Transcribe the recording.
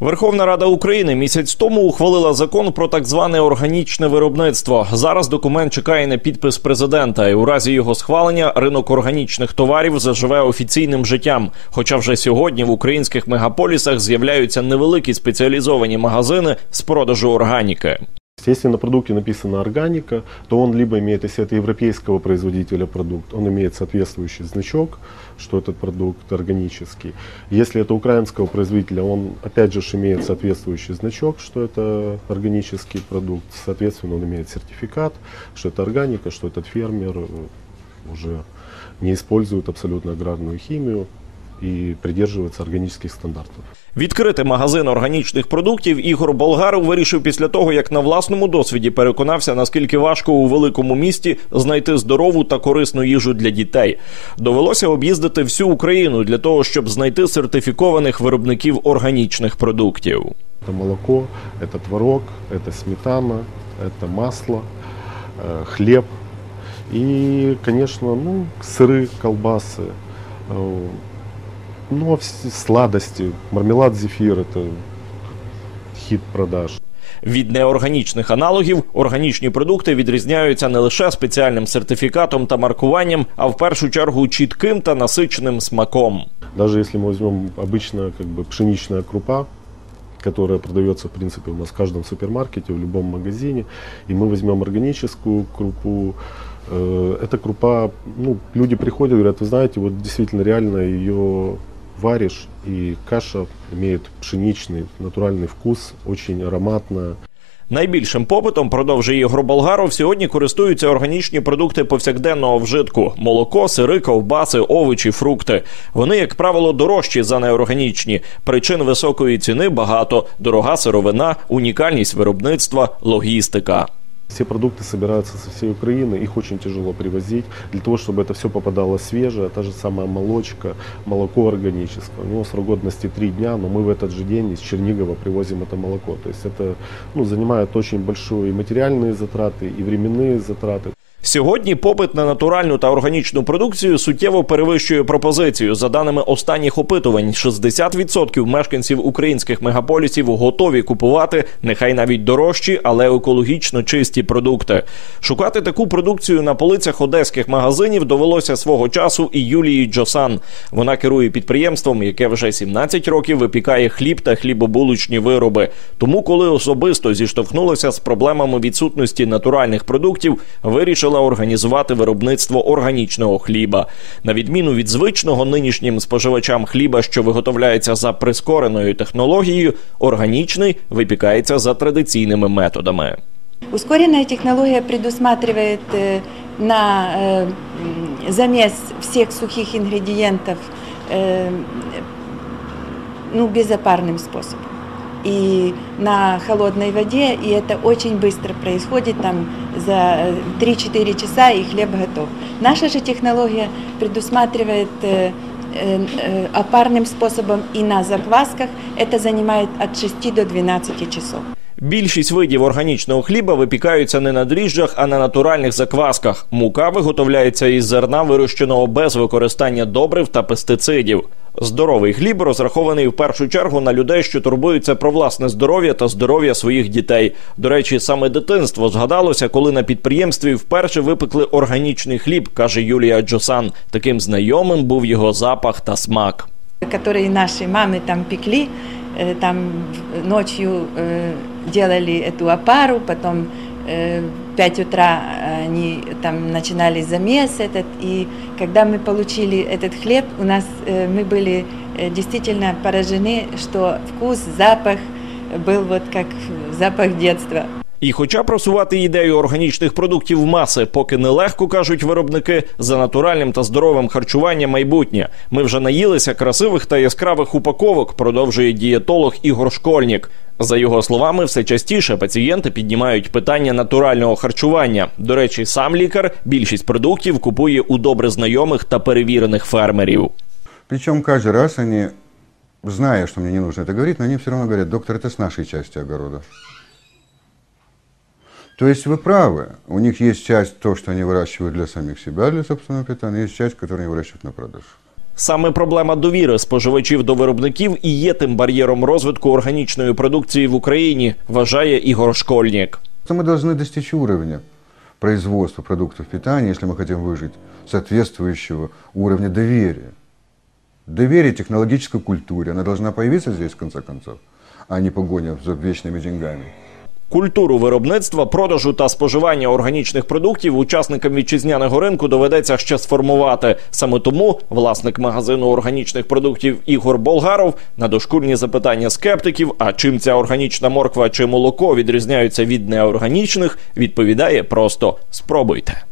Верховна Рада України місяць тому ухвалила закон про так зване органічне виробництво. Зараз документ чекає на підпис президента, і у разі його схвалення ринок органічних товарів заживе офіційним життям. Хоча вже сьогодні в українських мегаполісах з'являються невеликі спеціалізовані магазини з продажу органіки. Если на продукте написано органика, то он либо имеет, если это европейского производителя продукт, он имеет соответствующий значок, что этот продукт органический. Если это украинского производителя, он опять же имеет соответствующий значок, что это органический продукт. Соответственно, он имеет сертификат, что это органика, что этот фермер э, уже не использует абсолютно аграрную химию. и придерживается органических стандартов. Відкрити магазин органічних продуктів Ігор Болгаров вирішив після того, як на власному досвіді переконався, наскільки важко у великому місті знайти здорову та корисну їжу для дітей. Довелося об'їздити всю Україну для того, щоб знайти сертифікованих виробників органічних продуктів. Это молоко, это творог, это сметана, это масло, э, хлеб и, конечно, ну, сыры, колбасы, э, ну, а вс- сладости, мармелад зефир, это хит продаж. Від неорганічних аналогів органічні продукти відрізняються не лише спеціальним сертифікатом та маркуванням, а в першу чергу чітким та насиченим смаком. Даже если мы возьмем обычная как бы пшеничная крупа, которая продается, в принципе, у нас в каждом супермаркете, в любом магазине, и мы возьмем органическую крупу, э, эта крупа, ну, люди приходят и говорят, вы знаете, вот действительно реально ее варишь, и каша имеет пшеничный натуральный вкус, очень ароматная. Найбільшим попитом продовжує Ігор Болгаров, сьогодні користуються органічні продукти повсякденного вжитку: молоко, сири, ковбаси, овочі, фрукти. Вони, як правило, дорожчі за неорганічні. Причин високої ціни багато: дорога сировина, унікальність виробництва, логістика. Все продукты собираются со всей Украины, их очень тяжело привозить. Для того, чтобы это все попадало свежее, та же самая молочка, молоко органическое. У него срок годности 3 дня, но мы в этот же день из Чернигова привозим это молоко. То есть это ну, занимает очень большие и материальные затраты, и временные затраты. Сьогодні попит на натуральну та органічну продукцію суттєво перевищує пропозицію. За даними останніх опитувань, 60% мешканців українських мегаполісів готові купувати нехай навіть дорожчі, але екологічно чисті продукти. Шукати таку продукцію на полицях одеських магазинів довелося свого часу і Юлії Джосан. Вона керує підприємством, яке вже 17 років випікає хліб та хлібобулочні вироби. Тому, коли особисто зіштовхнулася з проблемами відсутності натуральних продуктів, вирішила організувати виробництво органічного хліба. На відміну від звичного нинішнім споживачам хліба, що виготовляється за прискореною технологією, органічний випікається за традиційними методами. Ускоренная технология предусматривает э, на э, м, замес всех сухих ингредиентов э, ну, безопарным способом. И на холодной воде, и это очень быстро происходит, там за э, 3-4 часа и хлеб готов. Наша же технология предусматривает э, э, э, опарным способом и на заквасках, это занимает от 6 до 12 часов. Більшість видів органічного хліба випікаються не на дріжджах, а на натуральних заквасках. Мука виготовляється із зерна, вирощеного без використання добрив та пестицидів. Здоровий хліб розрахований в першу чергу на людей, що турбуються про власне здоров'я та здоров'я своїх дітей. До речі, саме дитинство згадалося, коли на підприємстві вперше випекли органічний хліб, каже Юлія Джосан. Таким знайомим був його запах та смак. которые наши мамы там пекли, э, там в- ночью э, делали эту опару, потом э, в 5 утра э, они там начинали замес этот, и когда мы получили этот хлеб, у нас э, мы были э, действительно поражены, что вкус, запах был вот как запах детства. І хоча просувати ідею органічних продуктів в маси поки нелегко, кажуть виробники, за натуральним та здоровим харчуванням майбутнє. Ми вже наїлися красивих та яскравих упаковок, продовжує дієтолог Ігор Школьнік. За його словами, все частіше пацієнти піднімають питання натурального харчування. До речі, сам лікар більшість продуктів купує у добре знайомих та перевірених фермерів. Причем каждый раз они, зная, что мне не нужно это говорить, но они все равно говорят, доктор, это с нашей части огорода. То есть вы правы, у них есть часть то, что они выращивают для самих себя, для собственного питания, есть часть, которую они выращивают на продажу. Саме проблема довіри споживачів до виробників і є тим бар'єром розвитку органічної продукції в Україні, вважає Ігор Школьнік. Что мы должны достичь уровня производства продуктов питания, если мы хотим выжить, соответствующего уровня доверия. Доверие технологической культуре, она должна появиться здесь в конце концов, а не погоня за вечными деньгами. Культуру виробництва, продажу та споживання органічних продуктів учасникам вітчизняного ринку доведеться ще сформувати. Саме тому власник магазину органічних продуктів Ігор Болгаров на дошкульні запитання скептиків: а чим ця органічна морква чи молоко відрізняються від неорганічних, відповідає просто спробуйте.